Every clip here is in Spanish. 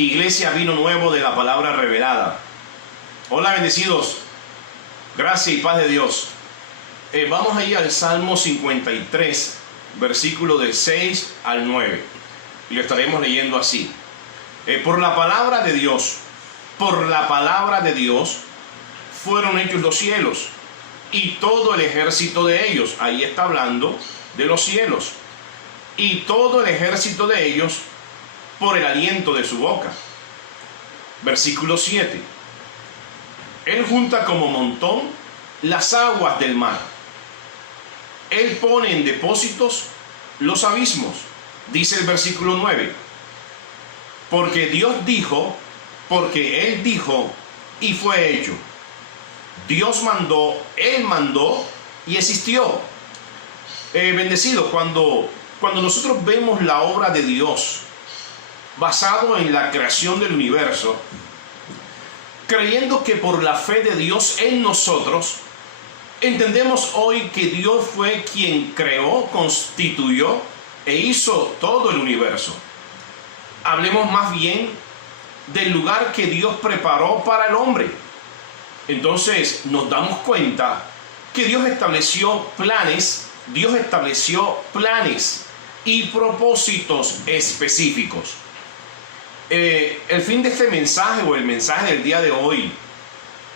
Iglesia Vino Nuevo de la Palabra Revelada. Hola, bendecidos. Gracia y paz de Dios. Vamos ahí al Salmo 53, versículo del 6 al 9. Y lo estaremos leyendo así. Por la palabra de Dios fueron hechos los cielos y todo el ejército de ellos. Ahí está hablando de los cielos. Y todo el ejército de ellos por el aliento de su boca. Versículo 7. Él junta como montón las aguas del mar. Él pone en depósitos los abismos. Dice el versículo 9. Porque Dios dijo, porque Él dijo y fue hecho. Dios mandó, Él mandó y existió. Bendecido, cuando nosotros vemos la obra de Dios basado en la creación del universo, creyendo que por la fe de Dios en nosotros, entendemos hoy que Dios fue quien creó, constituyó e hizo todo el universo. Hablemos más bien del lugar que Dios preparó para el hombre. Entonces nos damos cuenta que Dios estableció planes y propósitos específicos. El fin de este mensaje o el mensaje del día de hoy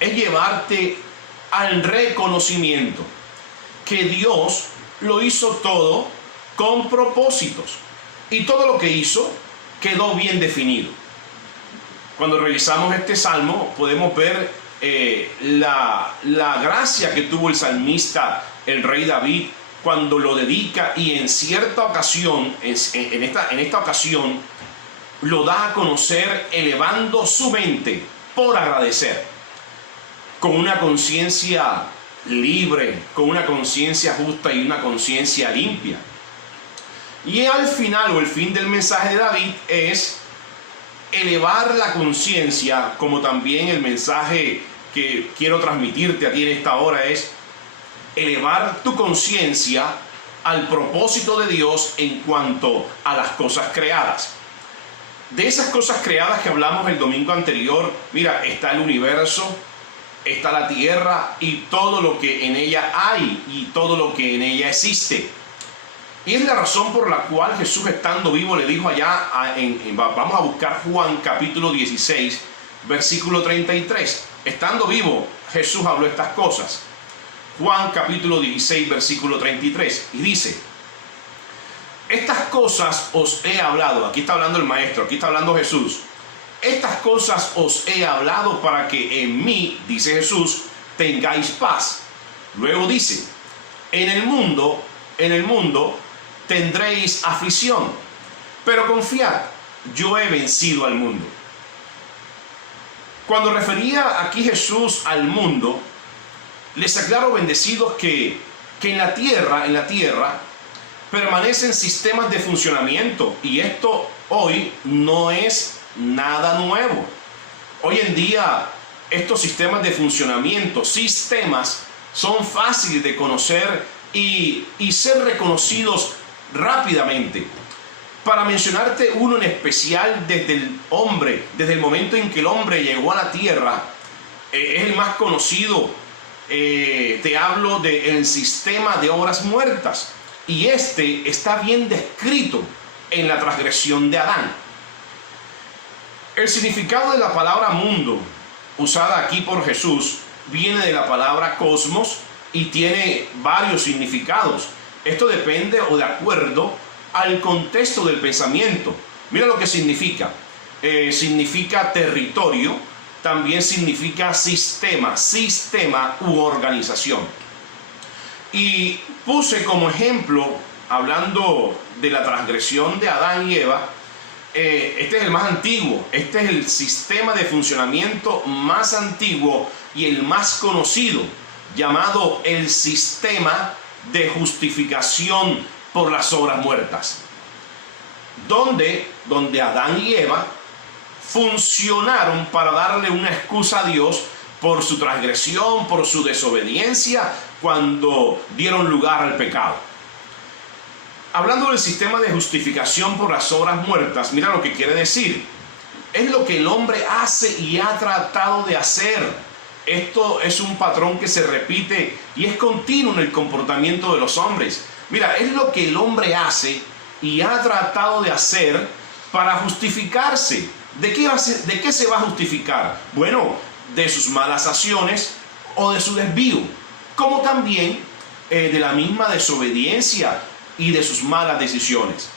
es llevarte al reconocimiento que Dios lo hizo todo con propósitos y todo lo que hizo quedó bien definido. Cuando revisamos este salmo podemos ver la gracia que tuvo el salmista, el rey David, cuando lo dedica y en cierta ocasión, en esta ocasión, lo da a conocer elevando su mente por agradecer, con una conciencia libre, con una conciencia justa y una conciencia limpia. Y al final o el fin del mensaje de David es elevar la conciencia, como también el mensaje que quiero transmitirte a ti en esta hora es elevar tu conciencia al propósito de Dios en cuanto a las cosas creadas. De esas cosas creadas que hablamos el domingo anterior, mira, está el universo, está la tierra y todo lo que en ella hay y todo lo que en ella existe. Y es la razón por la cual Jesús, estando vivo, le dijo allá, vamos a buscar Juan capítulo 16, versículo 33. Estando vivo, Jesús habló estas cosas. Juan capítulo 16, versículo 33. Y dice: estas cosas os he hablado. Aquí está hablando el maestro, aquí está hablando Jesús. Estas cosas os he hablado para que en mí, dice Jesús, tengáis paz. Luego dice: en el mundo tendréis aflicción, pero confiad, yo he vencido al mundo. Cuando refería aquí Jesús al mundo, les aclaro, bendecidos, que en la tierra permanecen sistemas de funcionamiento, y esto hoy no es nada nuevo. Hoy en día estos sistemas de funcionamiento, son fáciles de conocer y ser reconocidos rápidamente. Para mencionarte uno en especial, desde el momento en que el hombre llegó a la tierra, es el más conocido. Te hablo del sistema de obras muertas, y este está bien descrito en la transgresión de Adán. El significado de la palabra mundo, usada aquí por Jesús, viene de la palabra cosmos y tiene varios significados. Esto depende o de acuerdo al contexto del pensamiento. Mira lo que significa. Significa territorio, también significa sistema u organización. Y puse como ejemplo, hablando de la transgresión de Adán y Eva, este es el más antiguo, este es el sistema de funcionamiento más antiguo y el más conocido, llamado el sistema de justificación por las obras muertas, donde Adán y Eva funcionaron para darle una excusa a Dios por su transgresión, por su desobediencia, cuando dieron lugar al pecado. Hablando del sistema de justificación por las obras muertas, mira lo que quiere decir. es lo que el hombre hace y ha tratado de hacer. Esto es un patrón que se repite y es continuo en el comportamiento de los hombres. Mira, es lo que el hombre hace y ha tratado de hacer para justificarse. ¿De qué se va a justificar? Bueno, de sus malas acciones o de su desvío, como también de la misma desobediencia y de sus malas decisiones.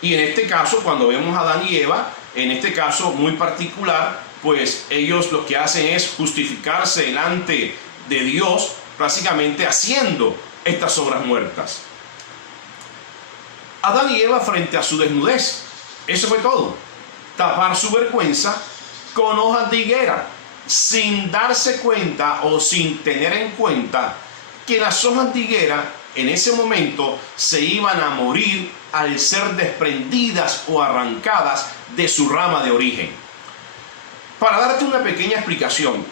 Y en este caso, cuando vemos a Adán y Eva, en este caso muy particular, pues ellos lo que hacen es justificarse delante de Dios, básicamente haciendo estas obras muertas. Adán y Eva frente a su desnudez, eso fue todo. Tapar su vergüenza con hojas de higuera, sin darse cuenta o sin tener en cuenta que las hojas de higuera en ese momento se iban a morir al ser desprendidas o arrancadas de su rama de origen. Para darte una pequeña explicación,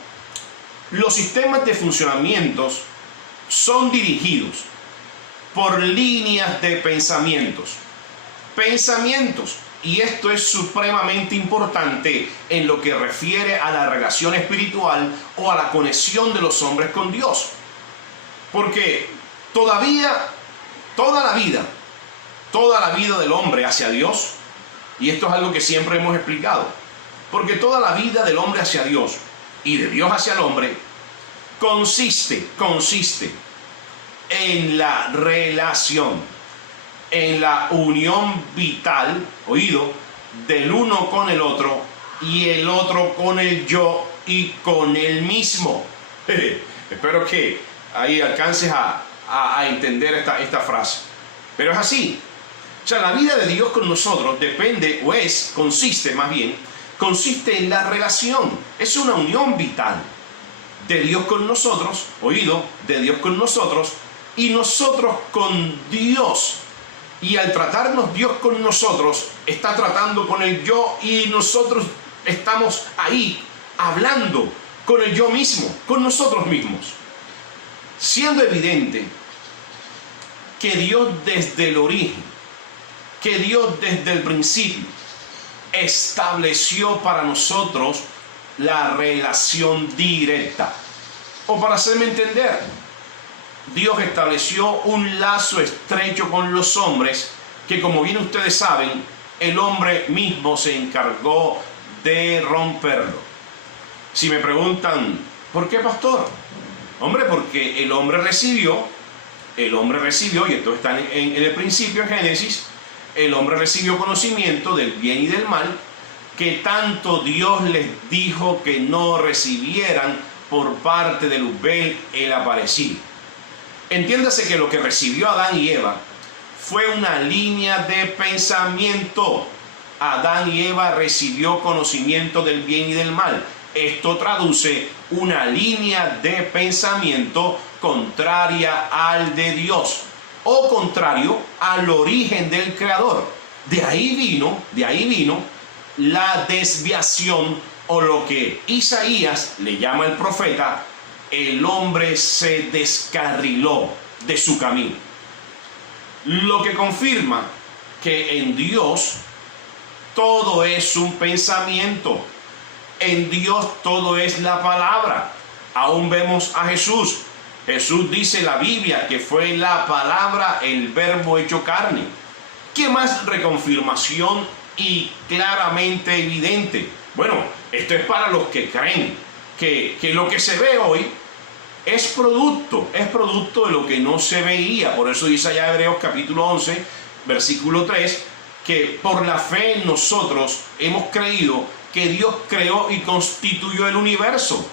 los sistemas de funcionamientos son dirigidos por líneas de pensamientos. Y esto es supremamente importante en lo que refiere a la relación espiritual o a la conexión de los hombres con Dios. Porque todavía, toda la vida del hombre hacia Dios, y esto es algo que siempre hemos explicado, porque toda la vida del hombre hacia Dios y de Dios hacia el hombre consiste en la relación, en la unión vital, oído, del uno con el otro y el otro con el yo y con el mismo. Espero que ahí alcances a entender esta frase. Pero es así. O sea, la vida de Dios con nosotros consiste en la relación. Es una unión vital de Dios con nosotros, oído, de Dios con nosotros y nosotros con Dios. Y al tratarnos Dios con nosotros, está tratando con el yo y nosotros estamos ahí hablando con el yo mismo, con nosotros mismos. Siendo evidente que Dios desde el origen, que Dios desde el principio estableció para nosotros la relación directa. O para hacerme entender, Dios estableció un lazo estrecho con los hombres que, como bien ustedes saben, el hombre mismo se encargó de romperlo. Si me preguntan, ¿por qué, pastor? Hombre, porque el hombre recibió, y esto está en el principio, en Génesis, el hombre recibió conocimiento del bien y del mal, que tanto Dios les dijo que no recibieran por parte de Luzbel el aparecido. Entiéndase que lo que recibió Adán y Eva fue una línea de pensamiento. Adán y Eva recibió conocimiento del bien y del mal. Esto traduce una línea de pensamiento contraria al de Dios o contrario al origen del Creador. De ahí vino la desviación, o lo que Isaías le llama el profeta, el hombre se descarriló de su camino. Lo que confirma que en Dios todo es un pensamiento. En Dios todo es la palabra. Aún vemos a Jesús. Jesús dice en la Biblia que fue la palabra, el verbo hecho carne. ¿Qué más reconfirmación y claramente evidente? Bueno, esto es para los que creen que lo que se ve hoy es producto de lo que no se veía. Por eso dice allá Hebreos capítulo 11, versículo 3, que por la fe nosotros hemos creído que Dios creó y constituyó el universo,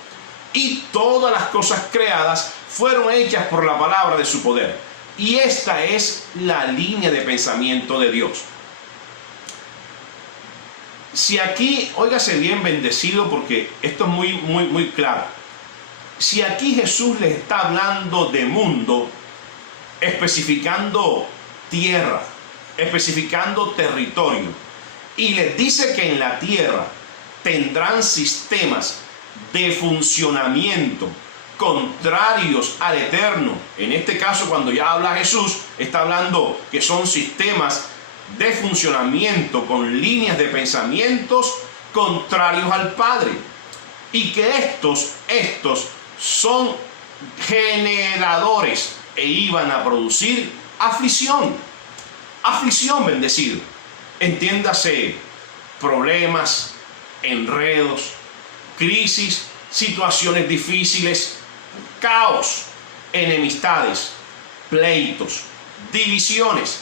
y todas las cosas creadas fueron hechas por la palabra de su poder. Y esta es la línea de pensamiento de Dios. Si aquí, óigase bien, bendecido, porque esto es muy claro. Si aquí Jesús les está hablando de mundo, especificando tierra, especificando territorio, y les dice que en la tierra tendrán sistemas de funcionamiento contrarios al eterno. En este caso, cuando ya habla Jesús, está hablando que son sistemas de funcionamiento con líneas de pensamientos contrarios al Padre, y que estos son generadores e iban a producir aflicción. Aflicción, bendecido. Entiéndase, problemas, enredos, crisis, situaciones difíciles, caos, enemistades, pleitos, divisiones,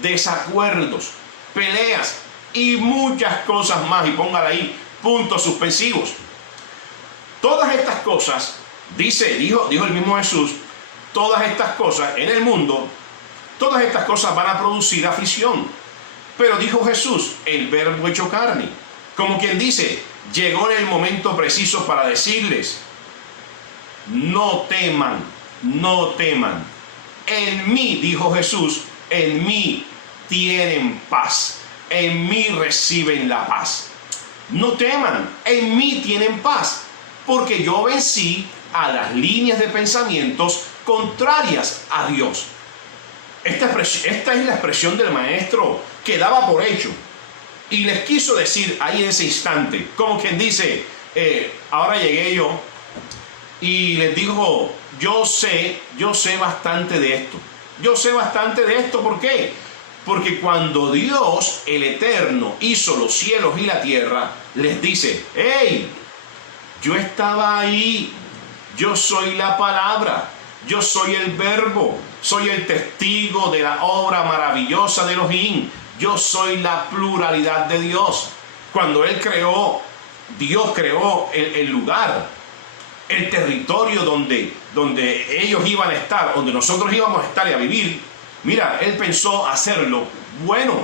desacuerdos, peleas y muchas cosas más. Y póngale ahí puntos suspensivos. Todas estas cosas, dijo el mismo Jesús, todas estas cosas en el mundo, todas estas cosas van a producir aflicción. Pero dijo Jesús, el verbo hecho carne, como quien dice, llegó en el momento preciso para decirles, no teman, no teman. En mí, dijo Jesús, en mí tienen paz, en mí reciben la paz. No teman, en mí tienen paz, porque yo vencí a las líneas de pensamientos contrarias a Dios. Esta es la expresión del maestro que daba por hecho y les quiso decir ahí en ese instante, como quien dice, ahora llegué yo y les dijo, yo sé bastante de esto. Yo sé bastante de esto, ¿por qué? Porque cuando Dios, el Eterno, hizo los cielos y la tierra, les dice, hey, yo estaba ahí, yo soy la palabra, yo soy el verbo, soy el testigo de la obra maravillosa de Elohim, yo soy la pluralidad de Dios. Cuando Dios creó el lugar, el territorio donde ellos iban a estar, donde nosotros íbamos a estar y a vivir, mira, Él pensó hacerlo bueno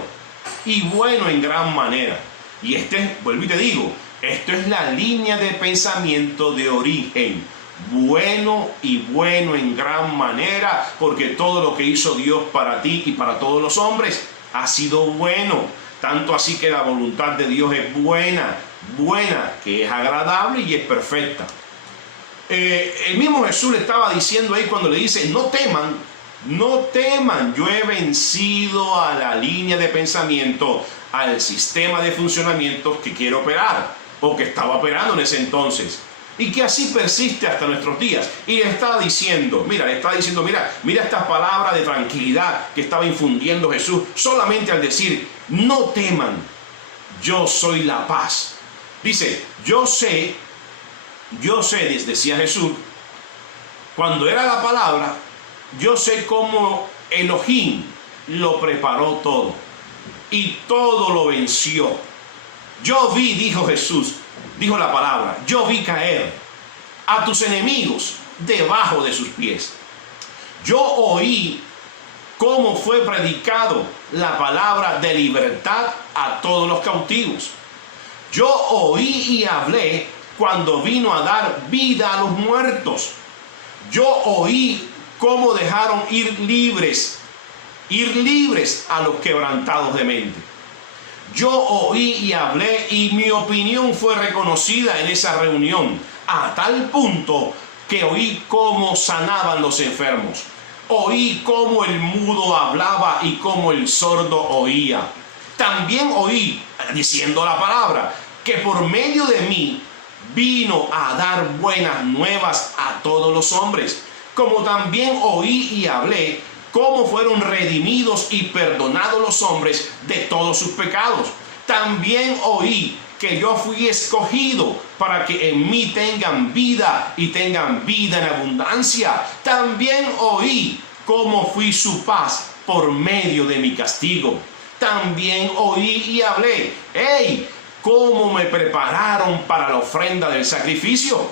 y bueno en gran manera. Y vuelvo y te digo, esto es la línea de pensamiento de origen. Bueno y bueno en gran manera, porque todo lo que hizo Dios para ti y para todos los hombres ha sido bueno. Tanto así que la voluntad de Dios es buena, que es agradable y es perfecta. El mismo Jesús le estaba diciendo ahí cuando le dice, no teman, yo he vencido a la línea de pensamiento, al sistema de funcionamiento que quiere operar, o que estaba operando en ese entonces, y que así persiste hasta nuestros días. Y le estaba diciendo, mira esta palabra de tranquilidad que estaba infundiendo Jesús, solamente al decir, no teman, yo soy la paz. Dice, yo sé, decía Jesús, cuando era la palabra, yo sé cómo Elohim lo preparó todo y todo lo venció. Yo vi, dijo Jesús, dijo la palabra, yo vi caer a tus enemigos debajo de sus pies. Yo oí cómo fue predicado la palabra de libertad a todos los cautivos. Yo oí y hablé cuando vino a dar vida a los muertos. Yo oí cómo dejaron ir libres a los quebrantados de mente. Yo oí y hablé y mi opinión fue reconocida en esa reunión, a tal punto que oí cómo sanaban los enfermos. Oí cómo el mudo hablaba y cómo el sordo oía. También oí, diciendo la palabra, que por medio de mí vino a dar buenas nuevas a todos los hombres. Como también oí y hablé cómo fueron redimidos y perdonados los hombres de todos sus pecados. También oí que yo fui escogido para que en mí tengan vida y tengan vida en abundancia. También oí cómo fui su paz por medio de mi castigo. También oí y hablé, cómo me prepararon para la ofrenda del sacrificio.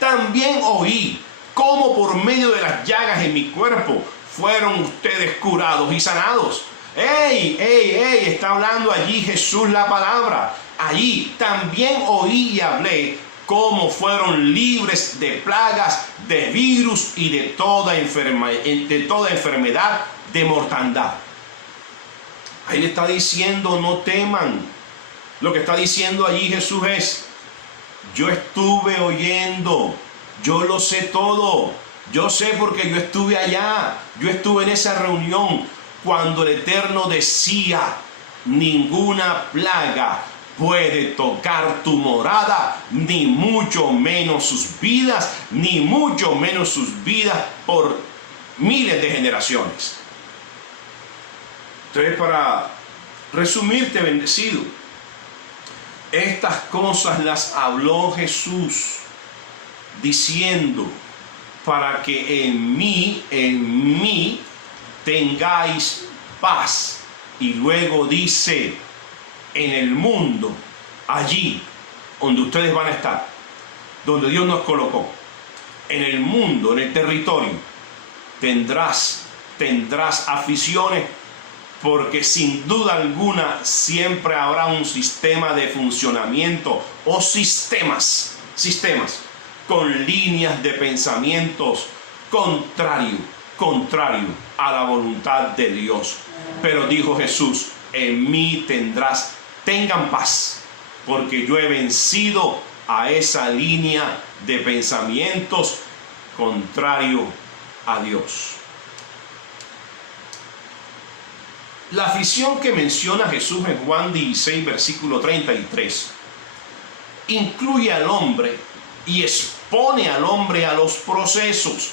También oí cómo por medio de las llagas en mi cuerpo fueron ustedes curados y sanados. Está hablando allí Jesús la palabra. Allí también oí y hablé cómo fueron libres de plagas, de virus y de toda enfermedad, de mortandad. Ahí le está diciendo, no teman. Lo que está diciendo allí Jesús es, yo estuve oyendo, yo lo sé todo. Yo sé porque yo estuve allá, yo estuve en esa reunión cuando el Eterno decía, ninguna plaga puede tocar tu morada, ni mucho menos sus vidas, ni mucho menos sus vidas por miles de generaciones. Entonces, para resumirte, bendecido, estas cosas las habló Jesús diciendo, para que en mí tengáis paz. Y luego dice, en el mundo, allí donde ustedes van a estar, donde Dios nos colocó, en el mundo, en el territorio, tendrás aflicciones, porque sin duda alguna siempre habrá un sistema de funcionamiento o sistemas con líneas de pensamientos contrario a la voluntad de Dios. Pero dijo Jesús, en mí tengan paz, porque yo he vencido a esa línea de pensamientos contrario a Dios. La aflicción que menciona Jesús en Juan 16, versículo 33, incluye al hombre y expone al hombre a los procesos,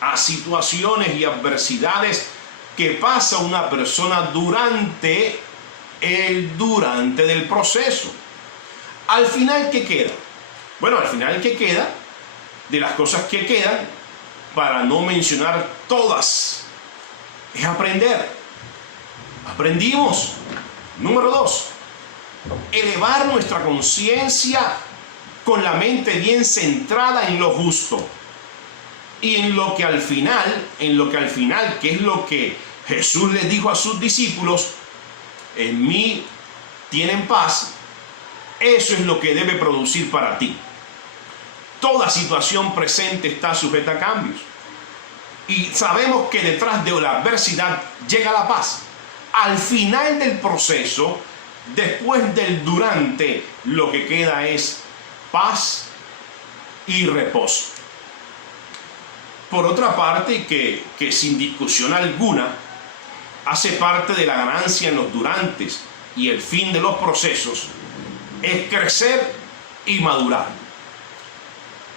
a situaciones y adversidades que pasa una persona durante del proceso. Al final, ¿qué queda? Bueno, al final, ¿qué queda? De las cosas que quedan, para no mencionar todas, es aprender. Aprendimos. Número 2, elevar nuestra conciencia con la mente bien centrada en lo justo. Y en lo que al final, que es lo que Jesús les dijo a sus discípulos, en mí tienen paz, eso es lo que debe producir para ti. Toda situación presente está sujeta a cambios. Y sabemos que detrás de la adversidad llega la paz. Al final del proceso, después del durante, lo que queda es paz y reposo. Por otra parte, que sin discusión alguna, hace parte de la ganancia en los durantes y el fin de los procesos, es crecer y madurar.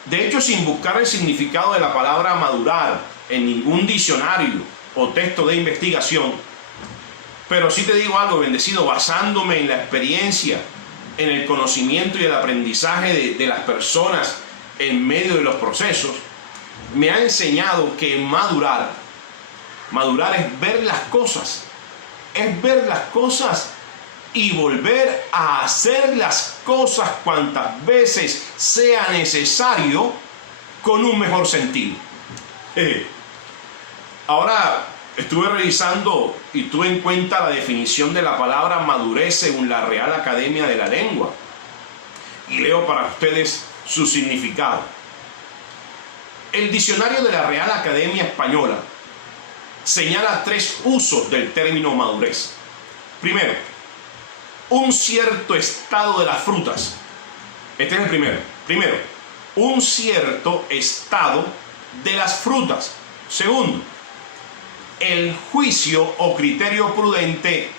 De hecho, sin buscar el significado de la palabra madurar en ningún diccionario o texto de investigación, pero sí te digo algo, bendecido, basándome en la experiencia, en el conocimiento y el aprendizaje de las personas en medio de los procesos, me ha enseñado que madurar es ver las cosas, y volver a hacer las cosas cuantas veces sea necesario con un mejor sentido. Ahora estuve revisando y tuve en cuenta la definición de la palabra madurez según la Real Academia de la Lengua, y leo para ustedes su significado. El diccionario de la Real Academia Española señala 3 usos del término madurez. Primero, un cierto estado de las frutas. Este es el primero. Primero, un cierto estado de las frutas. Segundo, el juicio o criterio prudente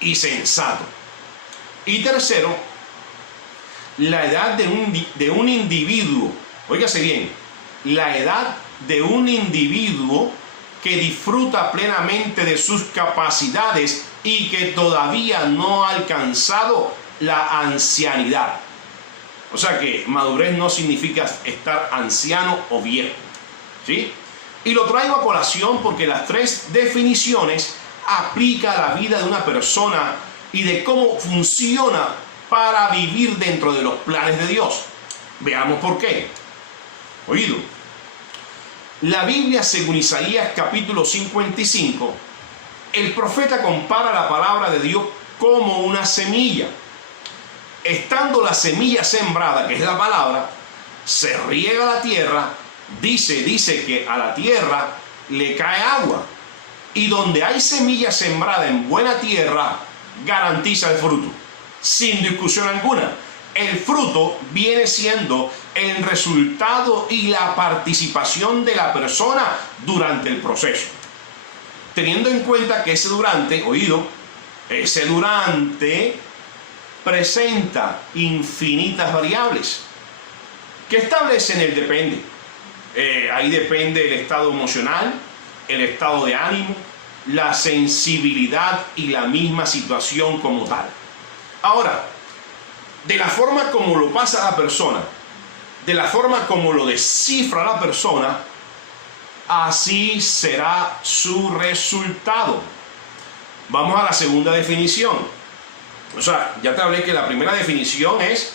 y sensato. Y tercero, la edad de un individuo. Óigase bien, la edad de un individuo que disfruta plenamente de sus capacidades y que todavía no ha alcanzado la ancianidad. O sea que madurez no significa estar anciano o viejo, ¿sí? Y lo traigo a colación porque las 3 definiciones aplican a la vida de una persona y de cómo funciona para vivir dentro de los planes de Dios. Veamos por qué. Oído. La Biblia, según Isaías capítulo 55, el profeta compara la palabra de Dios como una semilla. Estando la semilla sembrada, que es la palabra, se riega la tierra, dice que a la tierra le cae agua. Y donde hay semilla sembrada en buena tierra, garantiza el fruto, sin discusión alguna. El fruto viene siendo el resultado y la participación de la persona durante el proceso. Teniendo en cuenta que ese durante presenta infinitas variables que establecen el depende. Ahí depende el estado emocional, el estado de ánimo, la sensibilidad y la misma situación como tal. Ahora, de la forma como lo pasa la persona, de la forma como lo descifra la persona, así será su resultado. Vamos a la segunda definición. O sea, ya te hablé que la primera definición es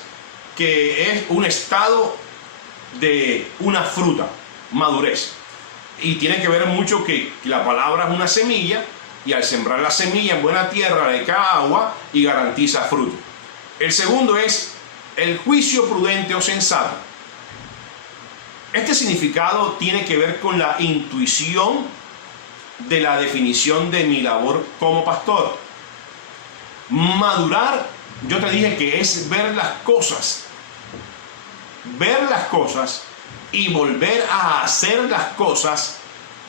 que es un estado de una fruta, madurez. Y tiene que ver mucho que la palabra es una semilla, y al sembrar la semilla en buena tierra le cae agua y garantiza fruto. El segundo es el juicio prudente o sensato. Este significado tiene que ver con la intuición de la definición de mi labor como pastor. Madurar, yo te dije que es ver las cosas y volver a hacer las cosas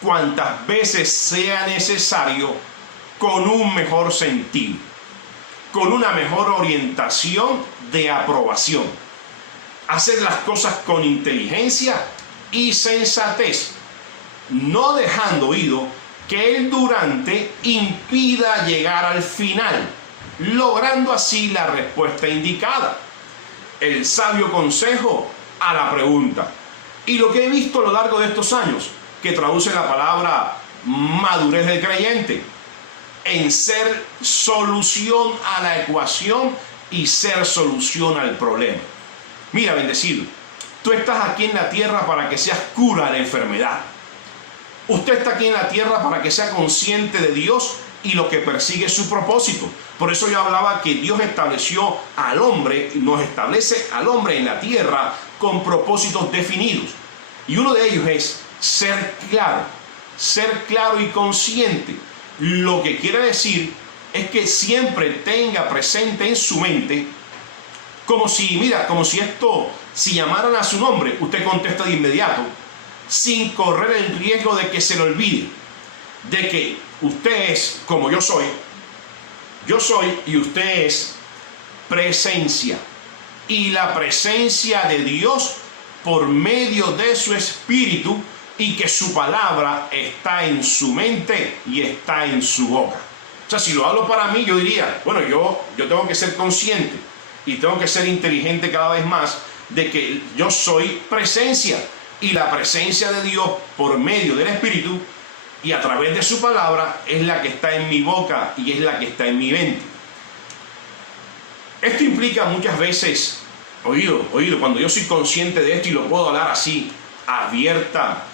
cuantas veces sea necesario, con un mejor sentido, con una mejor orientación de aprobación. Hacer las cosas con inteligencia y sensatez, no dejando oído que el durante impida llegar al final, logrando así la respuesta indicada. El sabio consejo a la pregunta. Y lo que he visto a lo largo de estos años, que traduce la palabra madurez del creyente, en ser solución a la ecuación y ser solución al problema. Mira, bendecido, tú estás aquí en la tierra para que seas cura de la enfermedad. Usted está aquí en la tierra para que sea consciente de Dios y lo que persigue su propósito. Por eso yo hablaba que Dios estableció al hombre, nos establece al hombre en la tierra con propósitos definidos. Y uno de ellos es ser claro y consciente. Lo que quiere decir es que siempre tenga presente en su mente, como si si llamaran a su nombre, usted contesta de inmediato, sin correr el riesgo de que se le olvide, de que usted es como yo soy y usted es presencia. Y la presencia de Dios por medio de su espíritu, y que su palabra está en su mente y está en su boca. O sea, si lo hablo para mí, yo diría, bueno, yo tengo que ser consciente y tengo que ser inteligente cada vez más de que yo soy presencia, y la presencia de Dios por medio del espíritu y a través de su palabra es la que está en mi boca y es la que está en mi mente. Esto implica muchas veces, oído, cuando yo soy consciente de esto y lo puedo hablar así, abierta,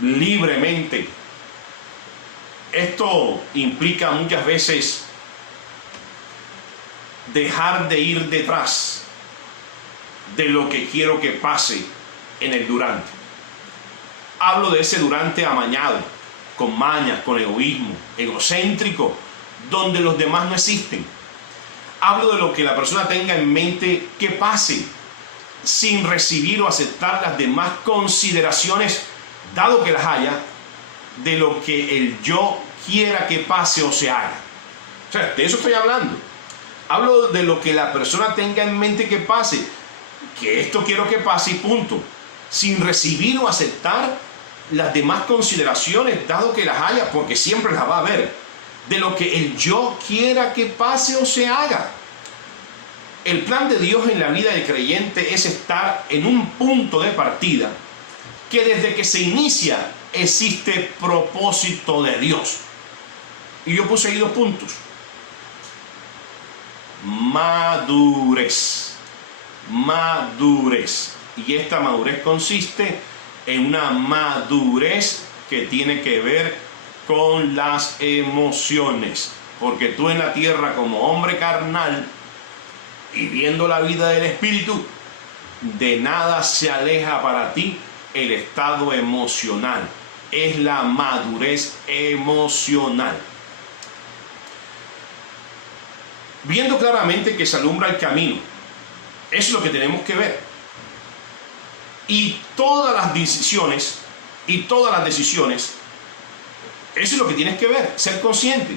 libremente, esto implica muchas veces dejar de ir detrás de lo que quiero que pase en el durante. Hablo de ese durante amañado, con mañas, con egoísmo, egocéntrico, donde los demás no existen. Hablo de lo que la persona tenga en mente que pase, sin recibir o aceptar las demás consideraciones, dado que las haya, de lo que el yo quiera que pase o se haga. O sea, de eso estoy hablando. Hablo de lo que la persona tenga en mente que pase, que esto quiero que pase y punto, sin recibir o aceptar las demás consideraciones, dado que las haya, porque siempre las va a haber, de lo que el yo quiera que pase o se haga. El plan de Dios en la vida del creyente es estar en un punto de partida que desde que se inicia existe propósito de Dios. Y yo puse ahí 2 puntos. Madurez. Y esta madurez consiste en una madurez que tiene que ver con las emociones. Porque tú en la tierra como hombre carnal, y viendo la vida del espíritu, de nada se aleja para ti el estado emocional. Es la madurez emocional. Viendo claramente que se alumbra el camino, es lo que tenemos que ver. Y todas las decisiones, eso es lo que tienes que ver, ser consciente.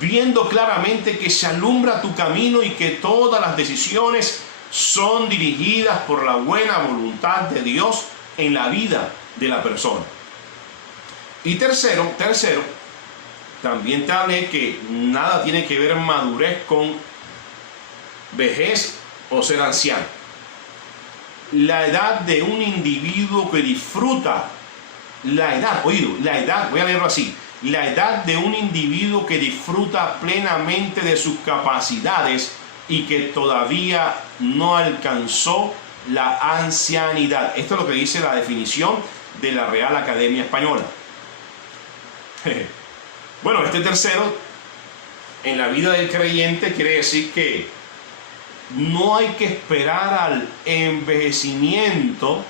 viendo claramente que se alumbra tu camino y que todas las decisiones son dirigidas por la buena voluntad de Dios en la vida de la persona. Y tercero, también te hablé que nada tiene que ver madurez con vejez o ser anciano. La edad de un individuo que disfruta, voy a leerlo así, la edad de un individuo que disfruta plenamente de sus capacidades y que todavía no alcanzó la ancianidad. Esto es lo que dice la definición de la Real Academia Española. Bueno, este tercero, en la vida del creyente, quiere decir que no hay que esperar al envejecimiento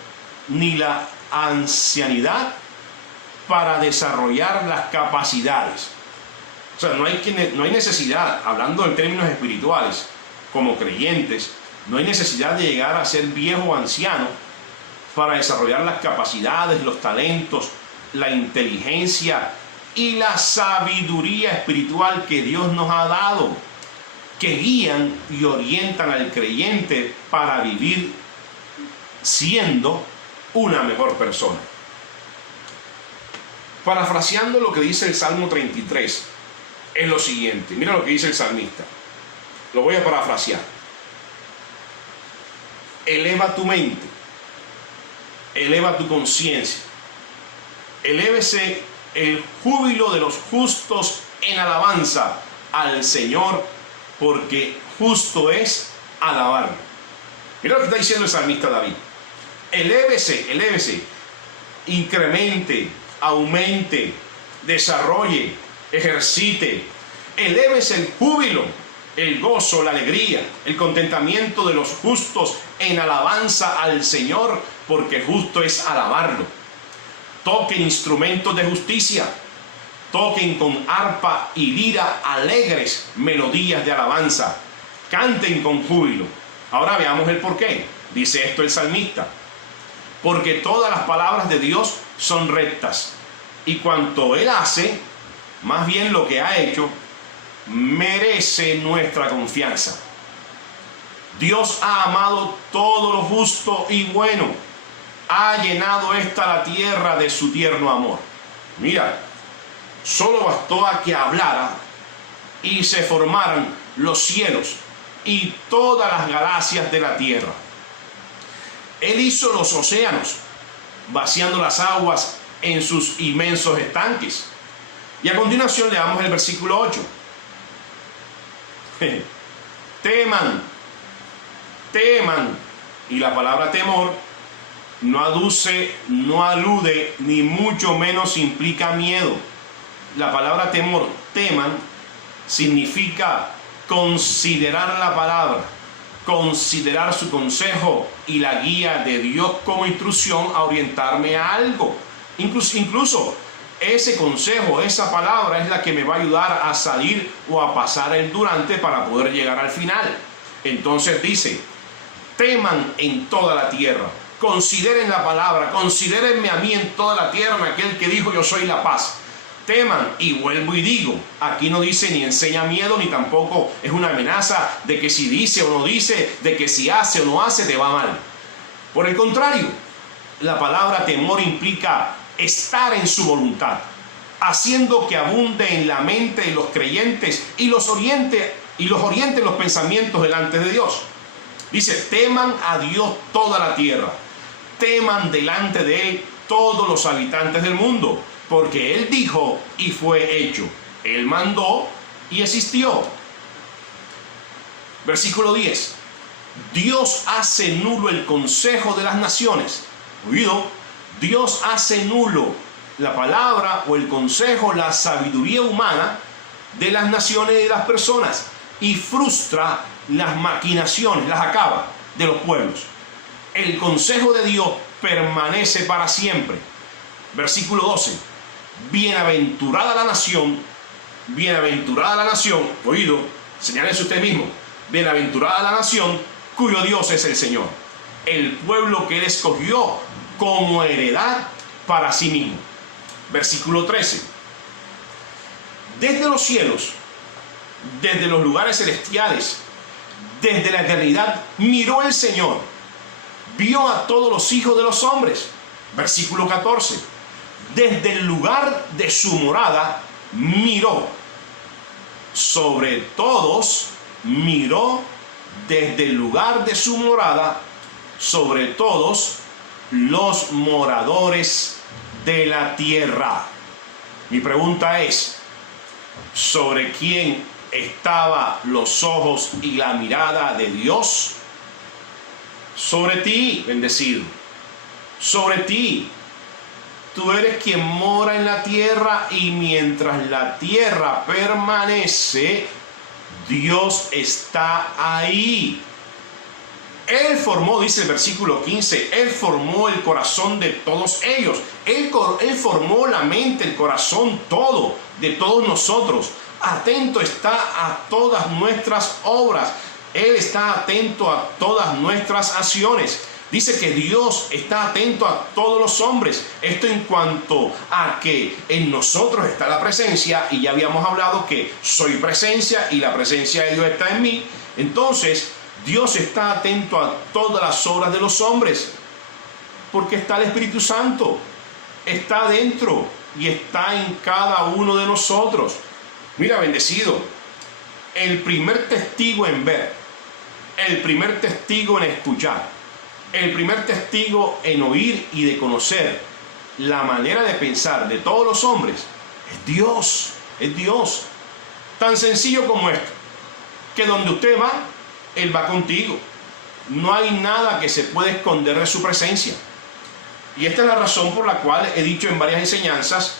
ni la ancianidad para desarrollar las capacidades. O sea, no hay necesidad, hablando en términos espirituales, como creyentes, no hay necesidad de llegar a ser viejo o anciano para desarrollar las capacidades, los talentos, la inteligencia y la sabiduría espiritual que Dios nos ha dado, que guían y orientan al creyente para vivir siendo una mejor persona. Parafraseando lo que dice el Salmo 33, es lo siguiente. Mira lo que dice el salmista. Lo voy a parafrasear. Eleva tu mente, eleva tu conciencia, elévese el júbilo de los justos en alabanza al Señor, porque justo es alabarlo. Mira lo que está diciendo el salmista David. Elévese, incremente, aumente, desarrolle, ejercite, elévese el júbilo, el gozo, la alegría, el contentamiento de los justos en alabanza al Señor, porque justo es alabarlo. Toquen instrumentos de justicia, toquen con arpa y lira alegres melodías de alabanza, canten con júbilo. Ahora veamos el porqué. Dice esto el salmista: porque todas las palabras de Dios son rectas, y cuanto Él hace, más bien lo que ha hecho, merece nuestra confianza. Dios ha amado todo lo justo y bueno, ha llenado la tierra de su tierno amor. Mira, solo bastó a que hablara y se formaran los cielos y todas las galaxias de la tierra. Él hizo los océanos, vaciando las aguas en sus inmensos estanques. Y a continuación leamos el versículo 8. Teman. Y la palabra temor no alude, ni mucho menos implica miedo. La palabra temor, teman, significa considerar la palabra, considerar su consejo y la guía de Dios como instrucción a orientarme a algo. Incluso ese consejo, esa palabra es la que me va a ayudar a salir o a pasar el durante para poder llegar al final. Entonces dice: teman en toda la tierra, consideren la palabra, considérenme a mí en toda la tierra, en aquel que dijo yo soy la paz. Teman, y vuelvo y digo, aquí no dice ni enseña miedo, ni tampoco es una amenaza de que si dice o no dice, de que si hace o no hace te va mal. Por el contrario, la palabra temor implica estar en su voluntad, haciendo que abunde en la mente de los creyentes y los oriente los pensamientos delante de Dios. Dice: teman a Dios toda la tierra, teman delante de Él todos los habitantes del mundo, porque Él dijo y fue hecho, Él mandó y existió. Versículo 10. Dios hace nulo el consejo de las naciones. Oído, Dios hace nulo la palabra o el consejo, la sabiduría humana de las naciones y de las personas, y frustra las maquinaciones, las acaba de los pueblos. El consejo de Dios permanece para siempre. Versículo 12. Bienaventurada la nación, oído, señálese usted mismo, bienaventurada la nación cuyo Dios es el Señor, el pueblo que Él escogió como heredad para sí mismo. Versículo 13. Desde los cielos desde los lugares celestiales, desde la eternidad, miró el Señor, vio a todos los hijos de los hombres. Versículo 14. Desde el lugar de su morada miró. Sobre todos miró desde el lugar de su morada, sobre todos los moradores de la tierra. Mi pregunta es, ¿sobre quién estaban los ojos y la mirada de Dios? Sobre ti, bendecido. Sobre ti. Tú eres quien mora en la tierra, y mientras la tierra permanece, Dios está ahí. Él formó, dice el versículo 15, Él formó el corazón de todos ellos. Él formó la mente, el corazón, todo, de todos nosotros. Atento está a todas nuestras obras. Él está atento a todas nuestras acciones. Dice que Dios está atento a todos los hombres. Esto en cuanto a que en nosotros está la presencia, y ya habíamos hablado que soy presencia y la presencia de Dios está en mí. Entonces, Dios está atento a todas las obras de los hombres, porque está el Espíritu Santo, está dentro y está en cada uno de nosotros. Mira, bendecido, el primer testigo en ver, el primer testigo en escuchar, el primer testigo en oír y de conocer la manera de pensar de todos los hombres es Dios. Es Dios. Tan sencillo como esto, que donde usted va, Él va contigo. No hay nada que se pueda esconder de su presencia. Y esta es la razón por la cual he dicho en varias enseñanzas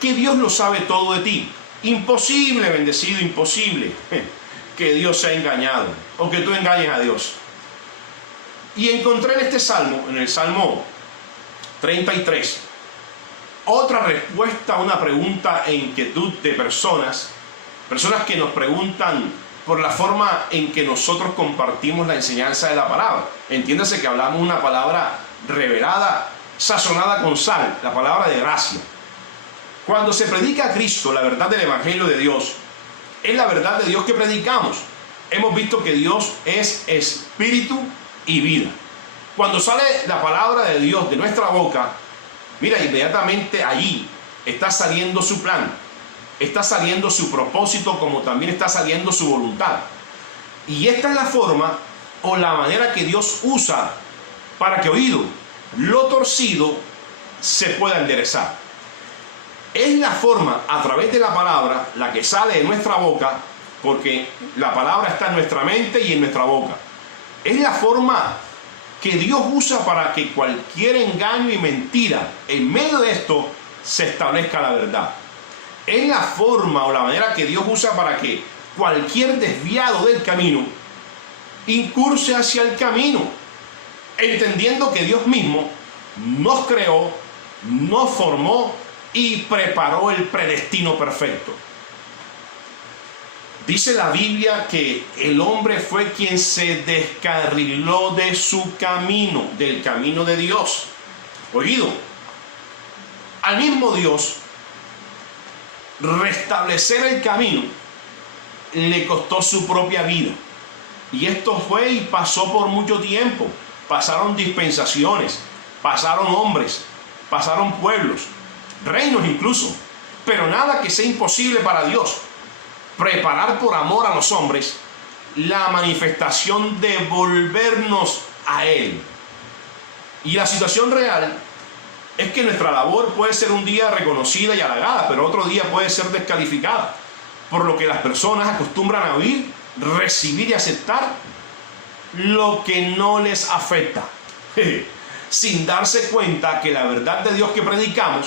que Dios lo sabe todo de ti. Imposible, bendecido, imposible que Dios sea engañado o que tú engañes a Dios. Y encontré en este salmo, en el Salmo 33, otra respuesta a una pregunta e inquietud de personas que nos preguntan por la forma en que nosotros compartimos la enseñanza de la palabra. Entiéndase que hablamos una palabra revelada, sazonada con sal, la palabra de gracia. Cuando se predica a Cristo, la verdad del Evangelio de Dios, es la verdad de Dios que predicamos. Hemos visto que Dios es espíritu y vida. Cuando sale la palabra de Dios de nuestra boca, mira, inmediatamente allí está saliendo su plan, está saliendo su propósito, como también está saliendo su voluntad. Y esta es la forma o la manera que Dios usa para que oído, lo torcido, se pueda enderezar. Es la forma, a través de la palabra, la que sale de nuestra boca, porque la palabra está en nuestra mente y en nuestra boca. Es la forma que Dios usa para que cualquier engaño y mentira, en medio de esto, se establezca la verdad. Es la forma o la manera que Dios usa para que cualquier desviado del camino incurse hacia el camino, entendiendo que Dios mismo nos creó, nos formó y preparó el predestino perfecto. Dice la Biblia que el hombre fue quien se descarriló de su camino, del camino de Dios. Oído, al mismo Dios restablecer el camino le costó su propia vida. Y esto fue y pasó por mucho tiempo. Pasaron dispensaciones, pasaron hombres, pasaron pueblos, reinos incluso. Pero nada que sea imposible para Dios. Preparar por amor a los hombres la manifestación de volvernos a Él. Y la situación real es que nuestra labor puede ser un día reconocida y halagada, pero otro día puede ser descalificada, por lo que las personas acostumbran a oír, recibir y aceptar lo que no les afecta, sin darse cuenta que la verdad de Dios que predicamos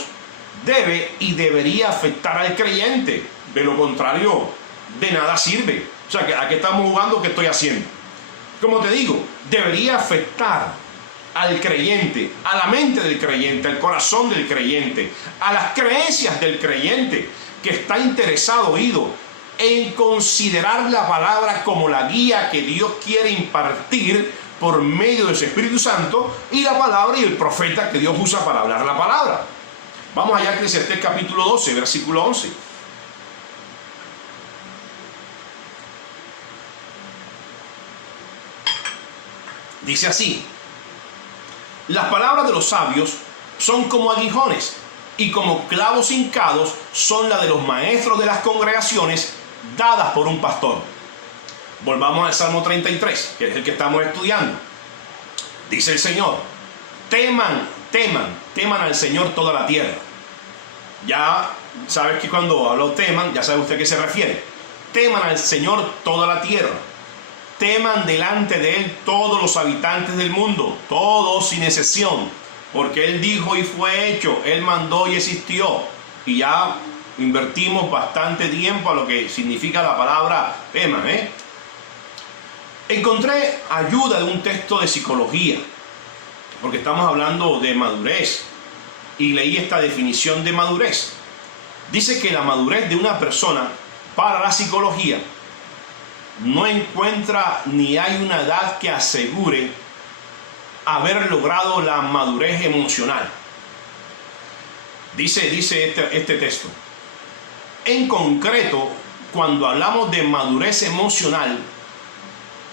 debe y debería afectar al creyente. De lo contrario, de nada sirve. O sea, ¿a qué estamos jugando? ¿Qué estoy haciendo? Como te digo, debería afectar al creyente, a la mente del creyente, al corazón del creyente, a las creencias del creyente, que está interesado, oído, en considerar la palabra como la guía que Dios quiere impartir por medio de su Espíritu Santo, y la palabra y el profeta que Dios usa para hablar la palabra. Vamos allá a Eclesiastés capítulo 12, versículo 11. Dice así: las palabras de los sabios son como aguijones, y como clavos hincados son las de los maestros de las congregaciones dadas por un pastor. Volvamos al Salmo 33, que es el que estamos estudiando. Dice el Señor: teman al Señor toda la tierra. Ya sabes que cuando hablo teman, ya sabe usted a qué se refiere. Teman al Señor toda la tierra. Teman delante de Él todos los habitantes del mundo, todos sin excepción, porque Él dijo y fue hecho, Él mandó y existió. Y ya invertimos bastante tiempo a lo que significa la palabra teman, Encontré ayuda de un texto de psicología, porque estamos hablando de madurez, y leí esta definición de madurez. Dice que la madurez de una persona, para la psicología, no encuentra ni hay una edad que asegure haber logrado la madurez emocional. Dice este texto. En concreto, cuando hablamos de madurez emocional,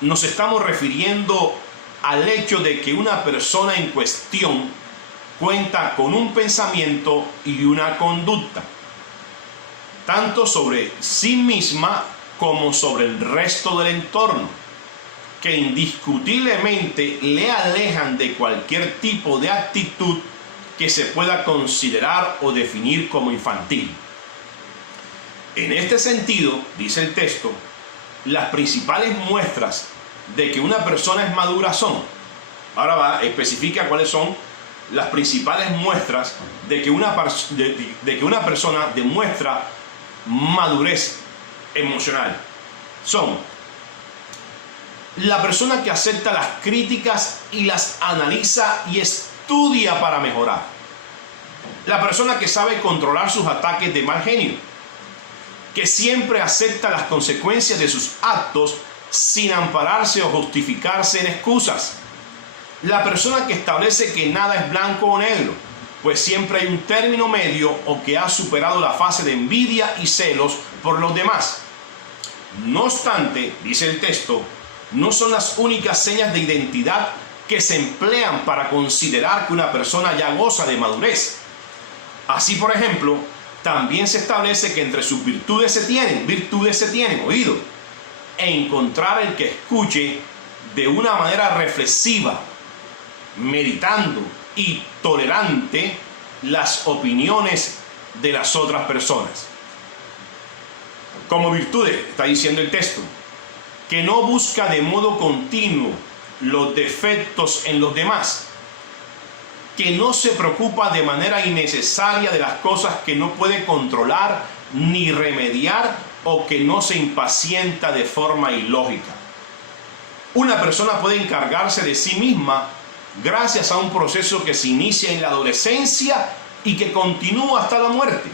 nos estamos refiriendo al hecho de que una persona en cuestión cuenta con un pensamiento y una conducta, tanto sobre sí misma como sobre el resto del entorno, que indiscutiblemente le alejan de cualquier tipo de actitud que se pueda considerar o definir como infantil. En este sentido, dice el texto, las principales muestras de que una persona es madura son, ahora especifica cuáles son las principales muestras de que una persona demuestra madurez emocional. Son la persona que acepta las críticas y las analiza y estudia para mejorar. La persona que sabe controlar sus ataques de mal genio, que siempre acepta las consecuencias de sus actos sin ampararse o justificarse en excusas. La persona que establece que nada es blanco o negro, pues siempre hay un término medio, o que ha superado la fase de envidia y celos por los demás. No obstante, dice el texto, no son las únicas señas de identidad que se emplean para considerar que una persona ya goza de madurez. Así, por ejemplo, también se establece que entre sus virtudes se tienen, oído, encontrar el que escuche de una manera reflexiva, meditando y tolerante las opiniones de las otras personas. Como virtudes, está diciendo el texto, que no busca de modo continuo los defectos en los demás, que no se preocupa de manera innecesaria de las cosas que no puede controlar ni remediar, o que no se impacienta de forma ilógica. Una persona puede encargarse de sí misma gracias a un proceso que se inicia en la adolescencia y que continúa hasta la muerte.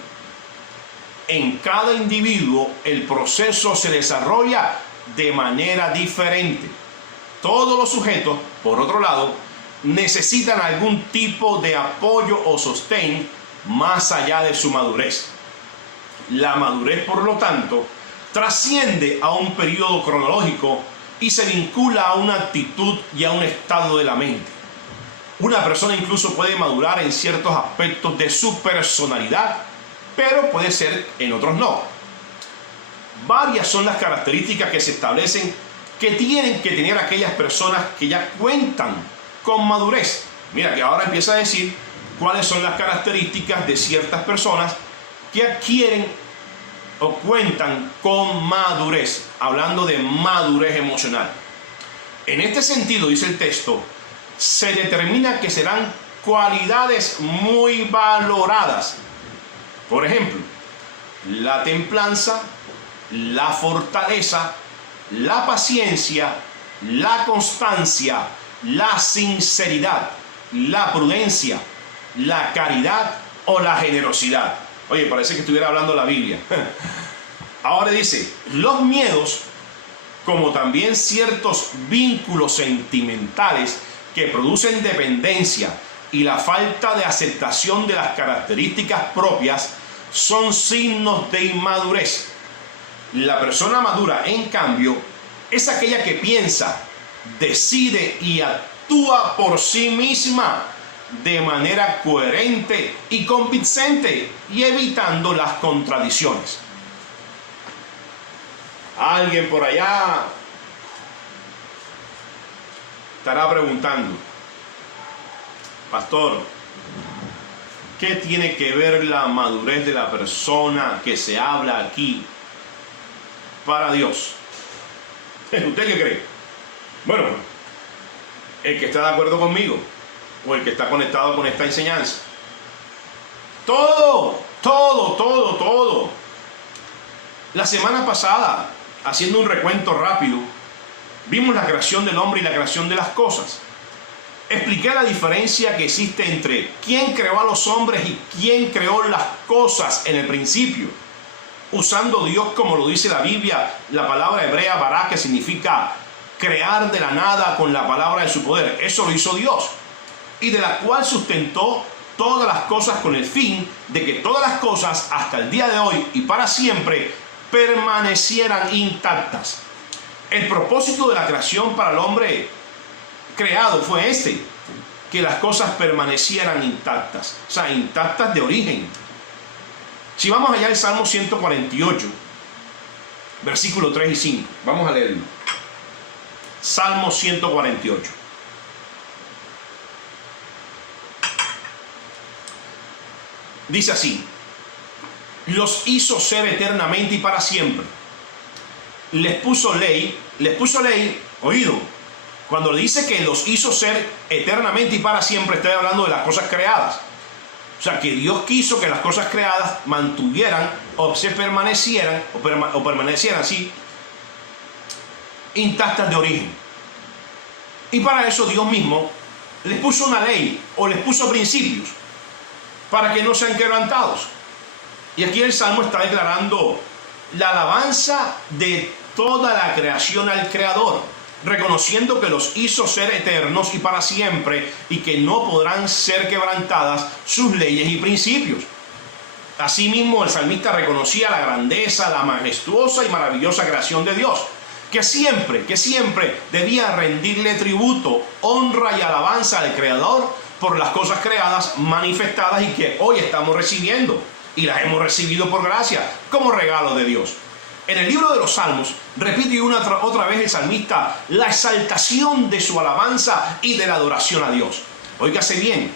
En cada individuo el proceso se desarrolla de manera diferente. Todos los sujetos, por otro lado, necesitan algún tipo de apoyo o sostén más allá de su madurez. La madurez, por lo tanto, trasciende a un periodo cronológico y se vincula a una actitud y a un estado de la mente. Una persona incluso puede madurar en ciertos aspectos de su personalidad, pero puede ser en otros no. Varias son las características que se establecen que tienen que tener aquellas personas que ya cuentan con madurez. Mira, que ahora empieza a decir cuáles son las características de ciertas personas que adquieren o cuentan con madurez, hablando de madurez emocional. En este sentido, dice el texto, se determina que serán cualidades muy valoradas. Por ejemplo, la templanza, la fortaleza, la paciencia, la constancia, la sinceridad, la prudencia, la caridad o la generosidad. Oye, parece que estuviera hablando la Biblia. Ahora dice, los miedos, como también ciertos vínculos sentimentales que producen dependencia y la falta de aceptación de las características propias, son signos de inmadurez. La persona madura, en cambio, es aquella que piensa, decide y actúa por sí misma de manera coherente y convincente y evitando las contradicciones. Alguien por allá estará preguntando: pastor, ¿qué tiene que ver la madurez de la persona que se habla aquí para Dios? ¿Usted qué cree? Bueno, el que está de acuerdo conmigo o el que está conectado con esta enseñanza. Todo. La semana pasada, haciendo un recuento rápido, vimos la creación del hombre y la creación de las cosas. Expliqué la diferencia que existe entre quién creó a los hombres y quién creó las cosas en el principio, usando Dios, como lo dice la Biblia, la palabra hebrea bará, que significa crear de la nada con la palabra de su poder. Eso lo hizo Dios, y de la cual sustentó todas las cosas con el fin de que todas las cosas hasta el día de hoy y para siempre permanecieran intactas. El propósito de la creación para el hombre creado fue que las cosas permanecieran intactas, o sea, intactas de origen. Si vamos allá al Salmo 148, versículos 3 y 5, vamos a leerlo. Salmo 148. Dice así: los hizo ser eternamente y para siempre. Les puso ley, oído. Cuando le dice que los hizo ser eternamente y para siempre, estoy hablando de las cosas creadas. O sea, que Dios quiso que las cosas creadas mantuvieran o se permanecieran, o permanecieran así, intactas de origen. Y para eso Dios mismo les puso una ley o les puso principios para que no sean quebrantados. Y aquí el Salmo está declarando la alabanza de toda la creación al Creador, reconociendo que los hizo ser eternos y para siempre, y que no podrán ser quebrantadas sus leyes y principios. Asimismo, el salmista reconocía la grandeza, la majestuosa y maravillosa creación de Dios, que siempre debía rendirle tributo, honra y alabanza al Creador por las cosas creadas, manifestadas y que hoy estamos recibiendo, y las hemos recibido por gracia, como regalo de Dios. En el libro de los Salmos, repite otra vez el salmista la exaltación de su alabanza y de la adoración a Dios. Óigase bien,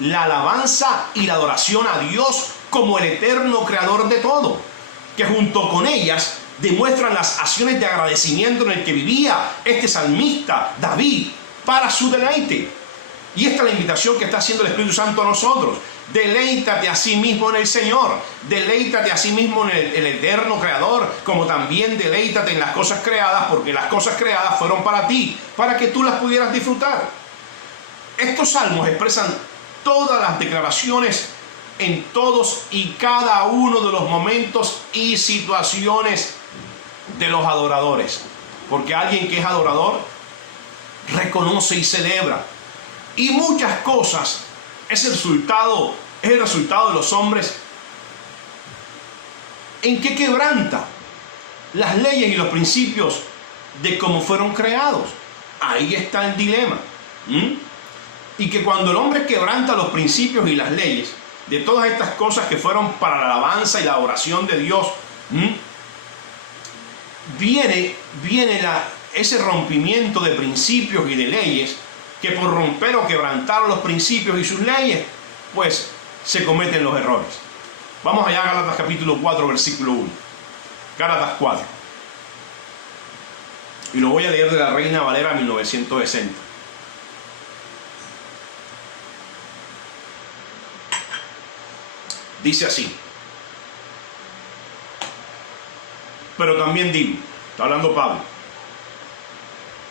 la alabanza y la adoración a Dios como el eterno creador de todo, que junto con ellas demuestran las acciones de agradecimiento en el que vivía este salmista David para su deleite. Y esta es la invitación que está haciendo el Espíritu Santo a nosotros. Deleítate a sí mismo en el Señor, deleítate a sí mismo en el eterno creador, como también deleítate en las cosas creadas, porque las cosas creadas fueron para ti, para que tú las pudieras disfrutar. Estos salmos expresan todas las declaraciones en todos y cada uno de los momentos y situaciones de los adoradores, porque alguien que es adorador reconoce y celebra, y muchas cosas es el resultado de los hombres en que quebranta las leyes y los principios de cómo fueron creados. Ahí está el dilema. Y que cuando el hombre quebranta los principios y las leyes de todas estas cosas que fueron para la alabanza y la oración de Dios, viene ese rompimiento de principios y de leyes, que por romper o quebrantar los principios y sus leyes, pues se cometen los errores. Vamos allá a Gálatas capítulo 4, versículo 1. Gálatas 4. Y lo voy a leer de la Reina Valera 1960. Dice así: pero también digo, está hablando Pablo,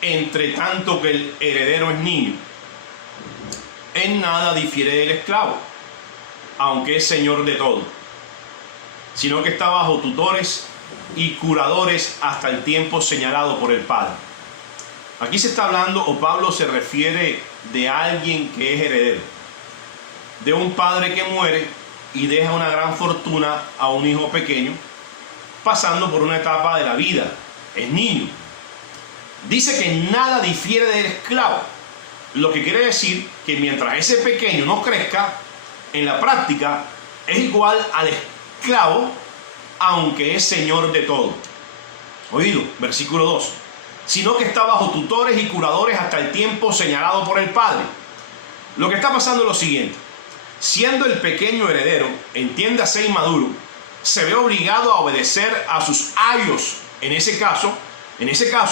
entre tanto que el heredero es niño, en nada difiere del esclavo, aunque es señor de todo, sino que está bajo tutores y curadores hasta el tiempo señalado por el Padre. Aquí se está hablando, o Pablo se refiere de alguien que es heredero, de un padre que muere y deja una gran fortuna a un hijo pequeño, pasando por una etapa de la vida, es niño. Dice que nada difiere del esclavo. Lo que quiere decir que mientras ese pequeño no crezca, en la práctica es igual al esclavo, aunque es señor de todo. Oído, versículo 2. Sino que está bajo tutores y curadores hasta el tiempo señalado por el Padre. Lo que está pasando es lo siguiente. Siendo el pequeño heredero, entiéndase inmaduro, se ve obligado a obedecer a sus ayos. En ese caso,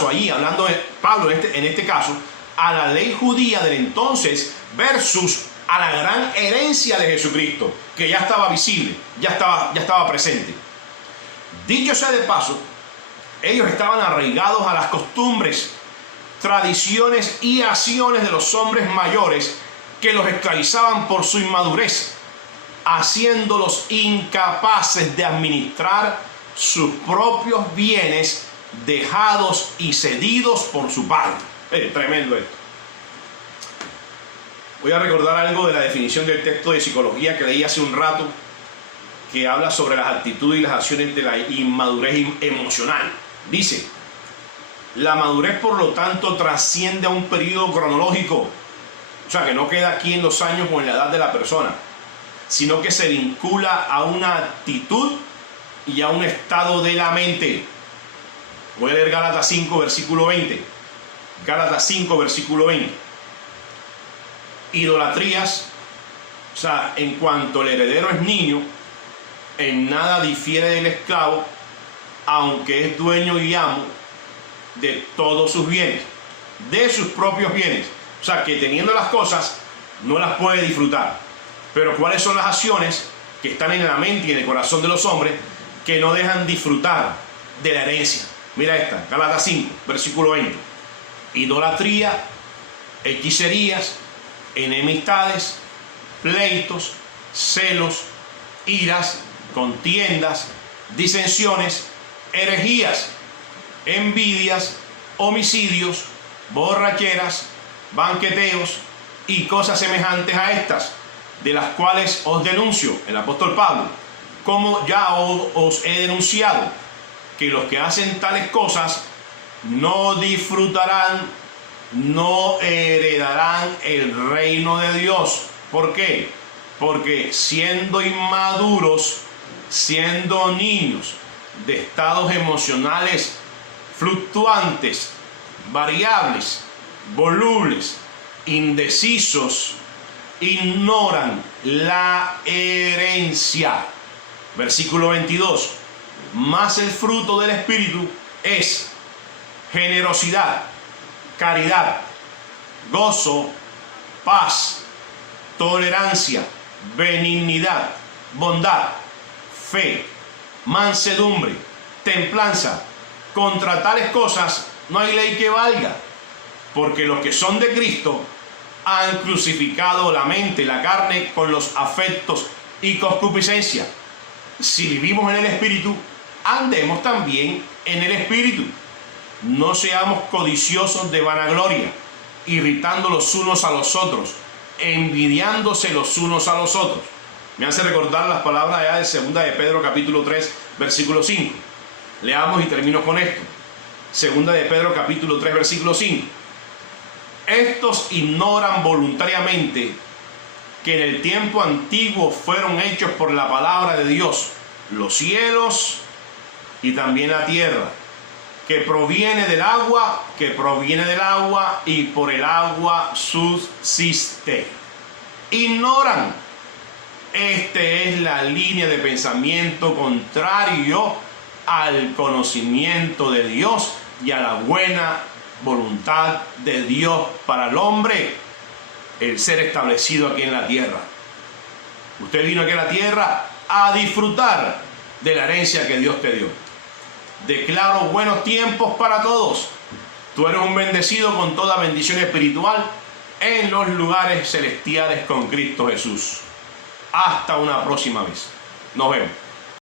allí hablando de Pablo, en este caso, a la ley judía del entonces versus a la gran herencia de Jesucristo, que ya estaba visible, ya estaba presente. Dicho sea de paso, ellos estaban arraigados a las costumbres, tradiciones y acciones de los hombres mayores que los esclavizaban por su inmadurez, haciéndolos incapaces de administrar sus propios bienes dejados y cedidos por su padre. Tremendo esto. Voy a recordar algo de la definición del texto de psicología que leí hace un rato, que habla sobre las actitudes y las acciones de la inmadurez emocional. Dice: la madurez, por lo tanto, trasciende a un periodo cronológico. O sea, que no queda aquí en los años o en la edad de la persona, sino que se vincula a una actitud y a un estado de la mente. Voy a leer Gálatas 5, versículo 20. Gálatas 5, versículo 20. Idolatrías, o sea, en cuanto el heredero es niño, en nada difiere del esclavo, aunque es dueño y amo de todos sus bienes, de sus propios bienes. O sea, que teniendo las cosas, no las puede disfrutar. Pero ¿cuáles son las acciones que están en la mente y en el corazón de los hombres que no dejan disfrutar de la herencia? Mira esta, Gálatas 5, versículo 20. Idolatría, hechicerías, enemistades, pleitos, celos, iras, contiendas, disensiones, herejías, envidias, homicidios, borracheras, banqueteos y cosas semejantes a estas, de las cuales os denuncio, el apóstol Pablo, como ya os he denunciado, que los que hacen tales cosas no disfrutarán, no heredarán el reino de Dios. ¿Por qué? Porque siendo inmaduros, siendo niños de estados emocionales fluctuantes, variables, volubles, indecisos, ignoran la herencia. Versículo 22. Mas el fruto del Espíritu es generosidad, caridad, gozo, paz, tolerancia, benignidad, bondad, fe, mansedumbre, templanza. Contra tales cosas no hay ley que valga, porque los que son de Cristo han crucificado la mente, la carne, con los afectos y concupiscencia. Si vivimos en el Espíritu, andemos también en el Espíritu. No seamos codiciosos de vanagloria, irritando los unos a los otros, envidiándose los unos a los otros. Me hace recordar las palabras allá de 2 de Pedro capítulo 3, versículo 5. Leamos y termino con esto. 2 de Pedro capítulo 3, versículo 5. Estos ignoran voluntariamente que en el tiempo antiguo fueron hechos por la palabra de Dios los cielos y también la tierra, que proviene del agua y por el agua subsiste. Ignoran. Esta es la línea de pensamiento contrario al conocimiento de Dios y a la buena voluntad de Dios para el hombre, el ser establecido aquí en la tierra. Usted vino aquí a la tierra a disfrutar de la herencia que Dios te dio. Declaro buenos tiempos para todos. Tú eres un bendecido con toda bendición espiritual en los lugares celestiales con Cristo Jesús. Hasta una próxima vez. Nos vemos.